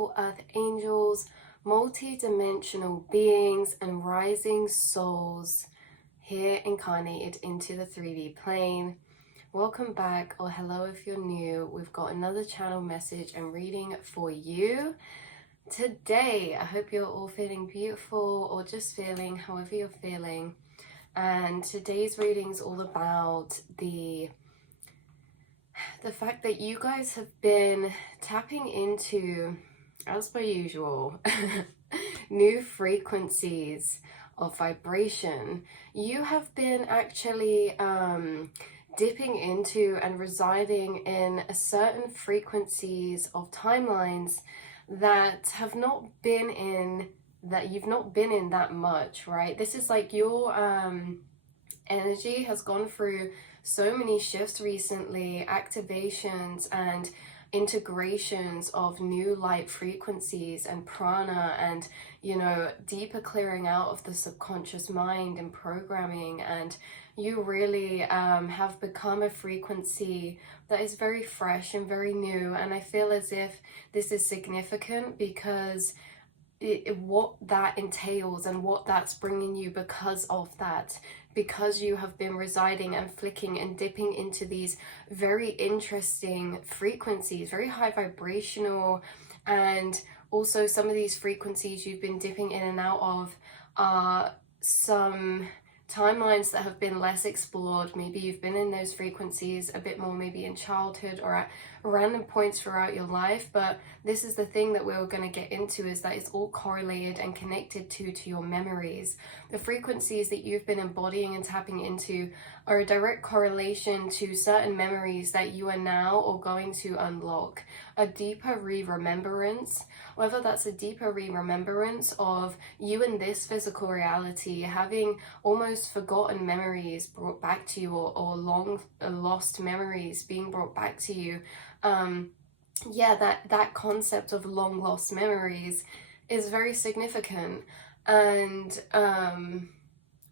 beautiful earth angels, multi-dimensional beings, and rising souls here incarnated into the 3D plane. Welcome back, or hello if you're new. We've got another channel message and reading for you today. I hope you're all feeling beautiful, or just feeling however you're feeling. And today's reading is all about the fact that you guys have been tapping into, as per usual, new frequencies of vibration. You have been actually dipping into and residing in certain frequencies of timelines that have not been in, that you've not been in that much, right? This is like your energy has gone through so many shifts recently, activations and integrations of new light frequencies and prana, and deeper clearing out of the subconscious mind and programming. And you really have become a frequency that is very fresh and very new. And I feel as if this is significant because what that entails and what that's bringing you because of that, because you have been residing and flicking and dipping into these very interesting frequencies, very high vibrational. And also some of these frequencies you've been dipping in and out of are some timelines that have been less explored. Maybe you've been in those frequencies a bit more, maybe in childhood or at random points throughout your life. But this is the thing that we're going to get into, is that it's all correlated and connected to your memories. The frequencies that you've been embodying and tapping into are a direct correlation to certain memories that you are now or going to unlock. A deeper remembrance, whether that's a deeper remembrance of you in this physical reality, having almost forgotten memories brought back to you, or long lost memories being brought back to you. That concept of long lost memories is very significant. And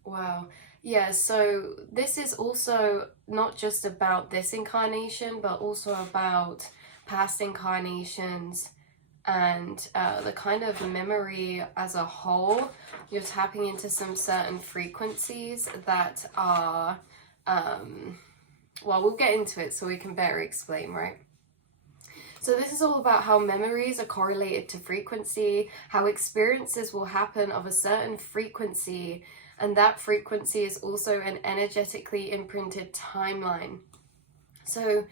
wow. Yeah, so this is also not just about this incarnation, but also about past incarnations and the kind of memory as a whole. You're tapping into some certain frequencies that are, well, we'll get into it so we can better explain, right? So this is all about how memories are correlated to frequency, how experiences will happen of a certain frequency, and that frequency is also an energetically imprinted timeline. So,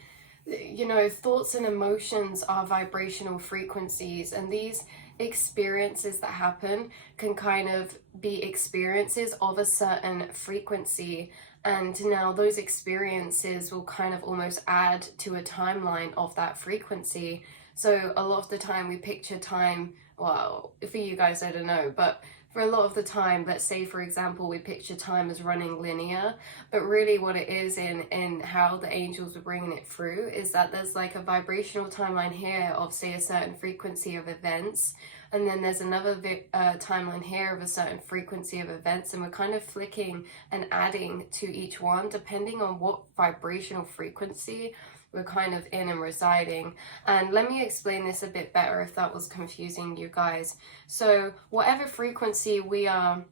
thoughts and emotions are vibrational frequencies, and these experiences that happen can kind of be experiences of a certain frequency. And now those experiences will kind of almost add to a timeline of that frequency. So a lot of the time we picture time, well, for you guys, I don't know, but for a lot of the time, let's say, for example, we picture time as running linear, but really what it is in how the angels are bringing it through is that there's like a vibrational timeline here of, say, a certain frequency of events, and then there's another timeline here of a certain frequency of events, and we're kind of flicking and adding to each one depending on what vibrational frequency we're kind of in and residing. And let me explain this a bit better if that was confusing you guys. So whatever frequency we are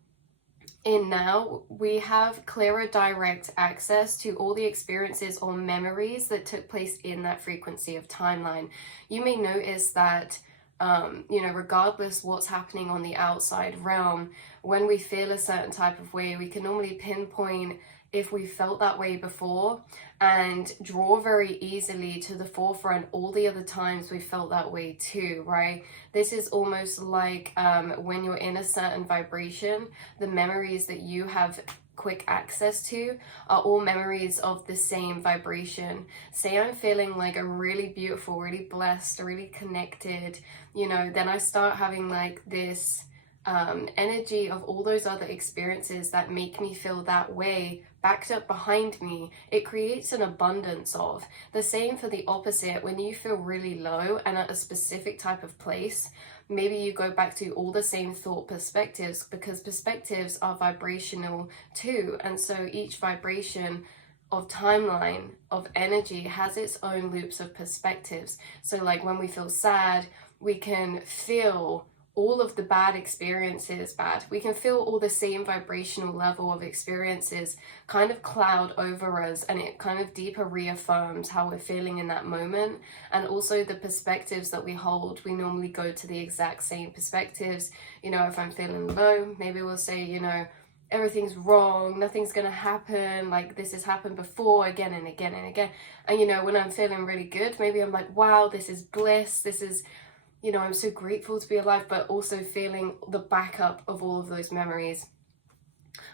in now, we have clearer direct access to all the experiences or memories that took place in that frequency of timeline. You may notice that regardless what's happening on the outside realm, when we feel a certain type of way, we can normally pinpoint if we felt that way before and draw very easily to the forefront all the other times we felt that way too, right? This is almost like when you're in a certain vibration, the memories that you have quick access to are all memories of the same vibration. Say I'm feeling like a really beautiful, really blessed, really connected, then I start having like this energy of all those other experiences that make me feel that way backed up behind me. It creates an abundance of. The same for the opposite. When you feel really low and at a specific type of place, maybe you go back to all the same thought perspectives, because perspectives are vibrational too. And so each vibration of timeline of energy has its own loops of perspectives. So like when we feel sad, we can feel all of the bad experiences bad. We can feel all the same vibrational level of experiences kind of cloud over us, and it kind of deeper reaffirms how we're feeling in that moment. And also the perspectives that we hold, we normally go to the exact same perspectives. You know, if I'm feeling low, maybe we'll say, you know, everything's wrong, nothing's gonna happen, like this has happened before again and again and again. And you know, when I'm feeling really good, maybe I'm like, wow, this is bliss, this is, you know, I'm so grateful to be alive, but also feeling the backup of all of those memories.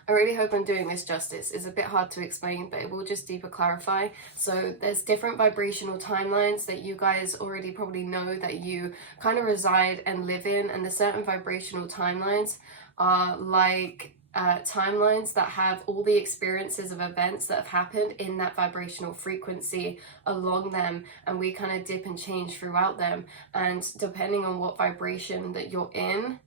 I really hope I'm doing this justice. It's a bit hard to explain, but it will just deeper clarify. So there's different vibrational timelines that you guys already probably know that you kind of reside and live in, and the certain vibrational timelines are like timelines that have all the experiences of events that have happened in that vibrational frequency along them, and we kind of dip and change throughout them. And depending on what vibration that you're in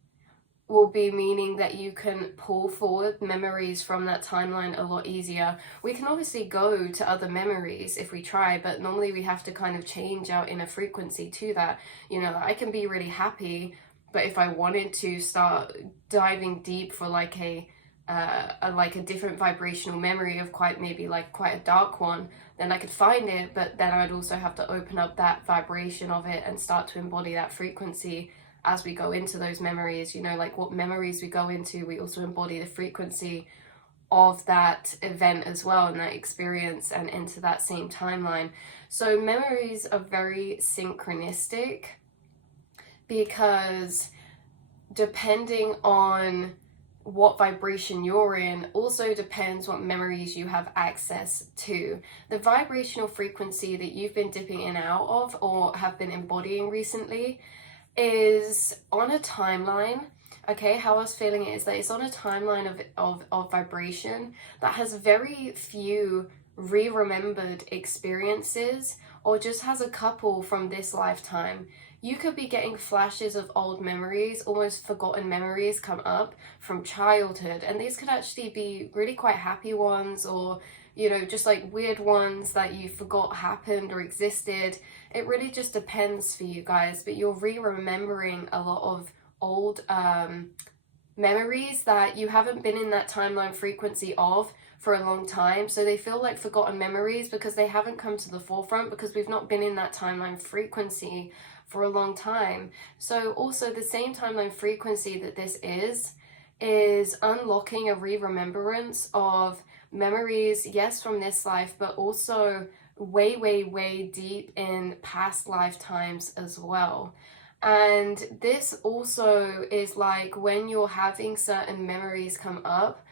will be meaning that you can pull forward memories from that timeline a lot easier. We can obviously go to other memories if we try, but normally we have to kind of change our inner frequency to that. You know, I can be really happy, but if I wanted to start diving deep for like a different vibrational memory of quite a dark one, then I could find it, but then I'd also have to open up that vibration of it and start to embody that frequency as we go into those memories. You know, like what memories we go into, we also embody the frequency of that event as well, and that experience, and into that same timeline. So memories are very synchronistic, because depending on what vibration you're in also depends what memories you have access to. The vibrational frequency that you've been dipping in and out of or have been embodying recently is on a timeline. Okay, how I was feeling it is that it's on a timeline of vibration that has very few re-remembered experiences, or just has a couple from this lifetime. You could be getting flashes of old memories, almost forgotten memories come up from childhood, and these could actually be really quite happy ones, or you know, just like weird ones that you forgot happened or existed. It really just depends for you guys, but you're re-remembering a lot of old memories that you haven't been in that timeline frequency of for a long time. So they feel like forgotten memories because they haven't come to the forefront, because we've not been in that timeline frequency for a long time. So also the same timeline frequency that this is unlocking a re-remembrance of memories, yes, from this life, but also way deep in past lifetimes as well. And this also is like when you're having certain memories come up,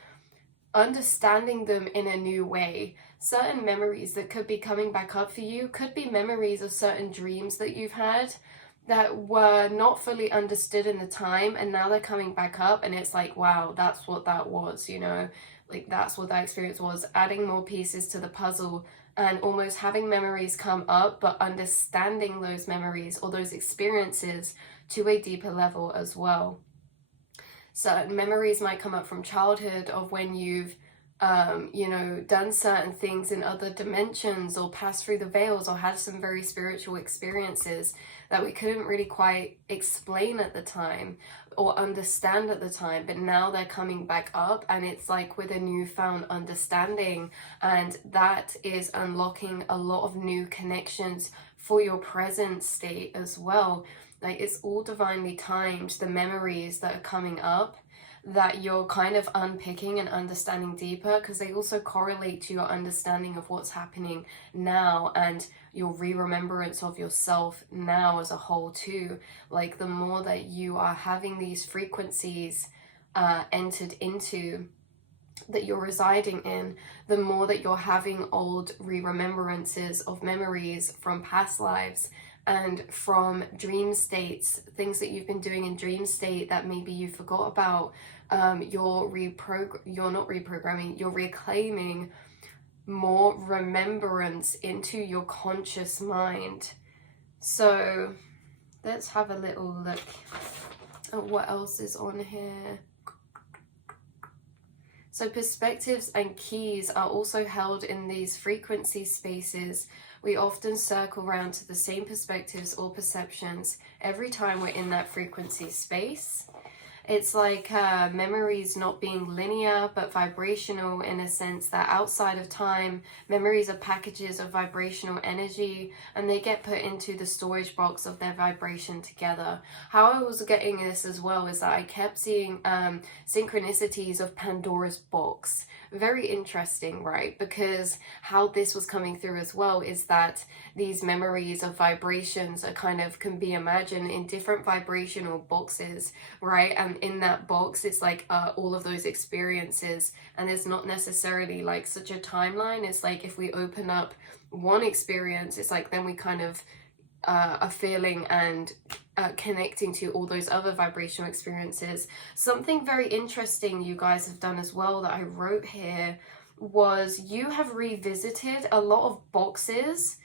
understanding them in a new way. Certain memories that could be coming back up for you could be memories of certain dreams that you've had that were not fully understood in the time, and now they're coming back up, and it's like, wow, that's what that was, you know, like that's what that experience was. Adding more pieces to the puzzle and almost having memories come up, but understanding those memories or those experiences to a deeper level as well. Certain memories might come up from childhood of when you've you know, done certain things in other dimensions, or passed through the veils, or had some very spiritual experiences that we couldn't really quite explain at the time or understand at the time, but now they're coming back up, and it's like with a newfound understanding, and that is unlocking a lot of new connections for your present state as well. Like it's all divinely timed, the memories that are coming up, that you're kind of unpicking and understanding deeper, because they also correlate to your understanding of what's happening now and your re-remembrance of yourself now as a whole too. Like the more that you are having these frequencies entered into, that you're residing in, the more that you're having old re-remembrances of memories from past lives and from dream states, things that you've been doing in dream state that maybe you forgot about. You're reclaiming more remembrance into your conscious mind. So let's have a little look at what else is on here. So perspectives and keys are also held in these frequency spaces we often circle around to the same perspectives or perceptions every time we're in that frequency space. It's like memories not being linear but vibrational, in a sense that outside of time, memories are packages of vibrational energy, and they get put into the storage box of their vibration together. How I was getting this as well is that I kept seeing synchronicities of Pandora's box. Very interesting, right? Because how this was coming through as well is that these memories of vibrations are kind of can be imagined in different vibrational boxes, right? And in that box, it's like all of those experiences, and there's not necessarily like such a timeline. It's like if we open up one experience, it's like then we kind of are feeling and connecting to all those other vibrational experiences. Something very interesting you guys have done as well that I wrote here was you have revisited a lot of boxes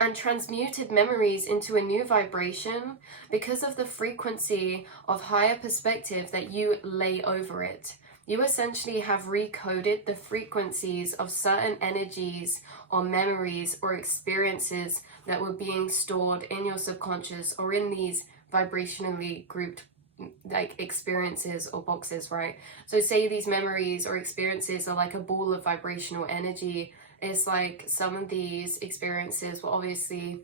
and transmuted memories into a new vibration because of the frequency of higher perspective that you lay over it. You essentially have recoded the frequencies of certain energies or memories or experiences that were being stored in your subconscious or in these vibrationally grouped like experiences or boxes, right? So say these memories or experiences are like a ball of vibrational energy. It's like some of these experiences were obviously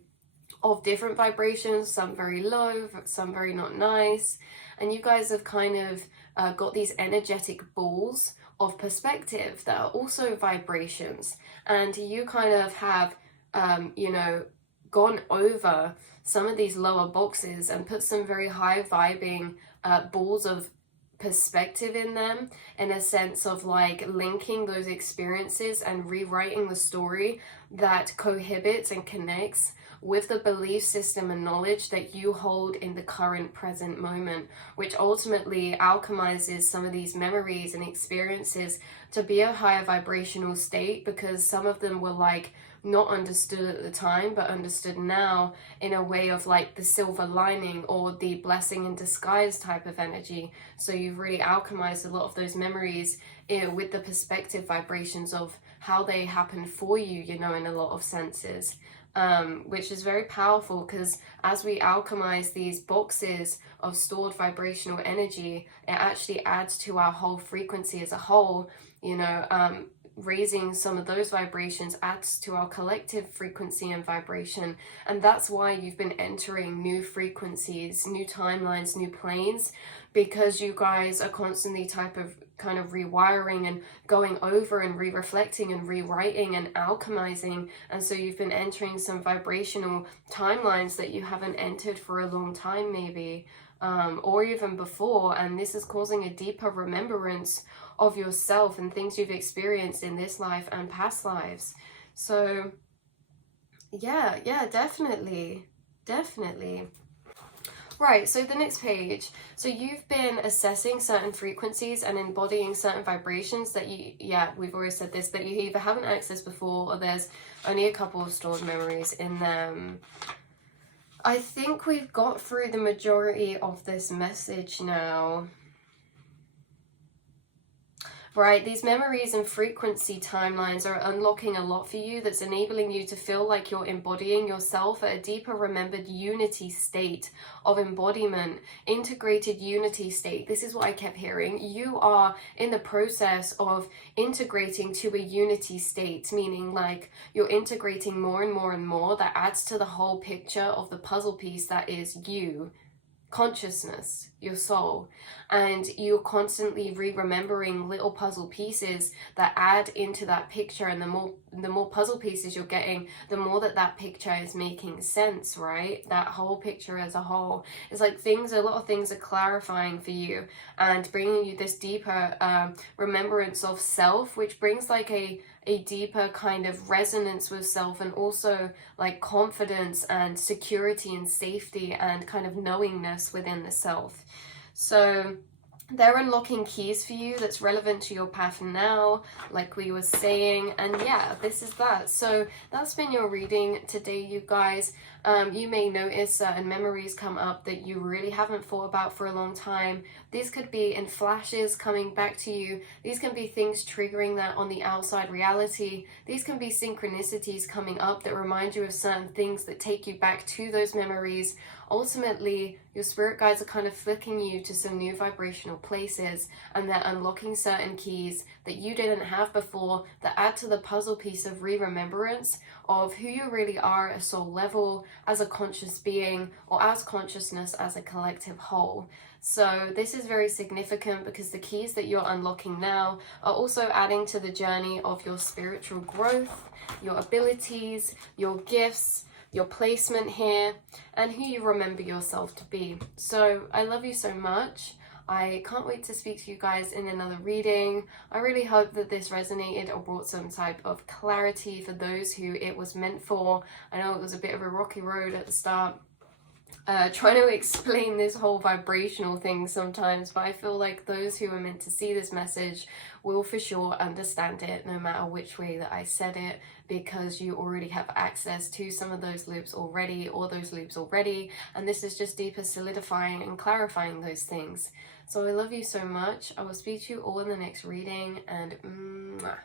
of different vibrations, some very low, some very not nice, and you guys have kind of got these energetic balls of perspective that are also vibrations, and you kind of have you know, gone over some of these lower boxes and put some very high vibing balls of perspective in them, in a sense of like linking those experiences and rewriting the story that cohabits and connects with the belief system and knowledge that you hold in the current present moment, which ultimately alchemizes some of these memories and experiences to be a higher vibrational state, because some of them were like not understood at the time but understood now in a way of like the silver lining or the blessing in disguise type of energy. So you've really alchemized a lot of those memories with the perspective vibrations of how they happen for you, you know, in a lot of senses. Which is very powerful, because as we alchemize these boxes of stored vibrational energy, it actually adds to our whole frequency as a whole, you know. Raising some of those vibrations adds to our collective frequency and vibration, and that's why you've been entering new frequencies, new timelines, new planes, because you guys are constantly kind of rewiring and going over and re-reflecting and rewriting and alchemizing, and so you've been entering some vibrational timelines that you haven't entered for a long time maybe, or even before, and this is causing a deeper remembrance of yourself and things you've experienced in this life and past lives. So yeah, definitely. Right, so the next page. So you've been assessing certain frequencies and embodying certain vibrations that you, we've always said this, that you either haven't accessed before or there's only a couple of stored memories in them. I think we've got through the majority of this message now. Right, these memories and frequency timelines are unlocking a lot for you that's enabling you to feel like you're embodying yourself at a deeper remembered unity state of embodiment, integrated unity state. This is what I kept hearing. You are in the process of integrating to a unity state, meaning like you're integrating more and more and more. That adds to the whole picture of the puzzle piece that is you. Consciousness, your soul, and you're constantly remembering little puzzle pieces that add into that picture, and the more puzzle pieces you're getting, the more that picture is making sense, right? That whole picture as a whole. It's like a lot of things are clarifying for you and bringing you this deeper remembrance of self, which brings like a deeper kind of resonance with self, and also like confidence and security and safety and kind of knowingness within the self. So they're unlocking keys for you that's relevant to your path now, like we were saying, and yeah, this is that. So that's been your reading today, you guys. You may notice certain memories come up that you really haven't thought about for a long time. These could be in flashes coming back to you. These can be things triggering that on the outside reality. These can be synchronicities coming up that remind you of certain things that take you back to those memories. Ultimately, your spirit guides are kind of flicking you to some new vibrational places, and they're unlocking certain keys that you didn't have before that add to the puzzle piece of remembrance of who you really are at a soul level, as a conscious being, or as consciousness as a collective whole. So this is very significant because the keys that you're unlocking now are also adding to the journey of your spiritual growth, your abilities, your gifts, your placement here, and who you remember yourself to be. So I love you so much. I can't wait to speak to you guys in another reading. I really hope that this resonated or brought some type of clarity for those who it was meant for. I know it was a bit of a rocky road at the start, trying to explain this whole vibrational thing sometimes, but I feel like those who are meant to see this message will for sure understand it no matter which way that I said it, because you already have access to some of those loops already, or those loops already, and this is just deeper solidifying and clarifying those things. So I love you so much. I will speak to you all in the next reading, and mwah.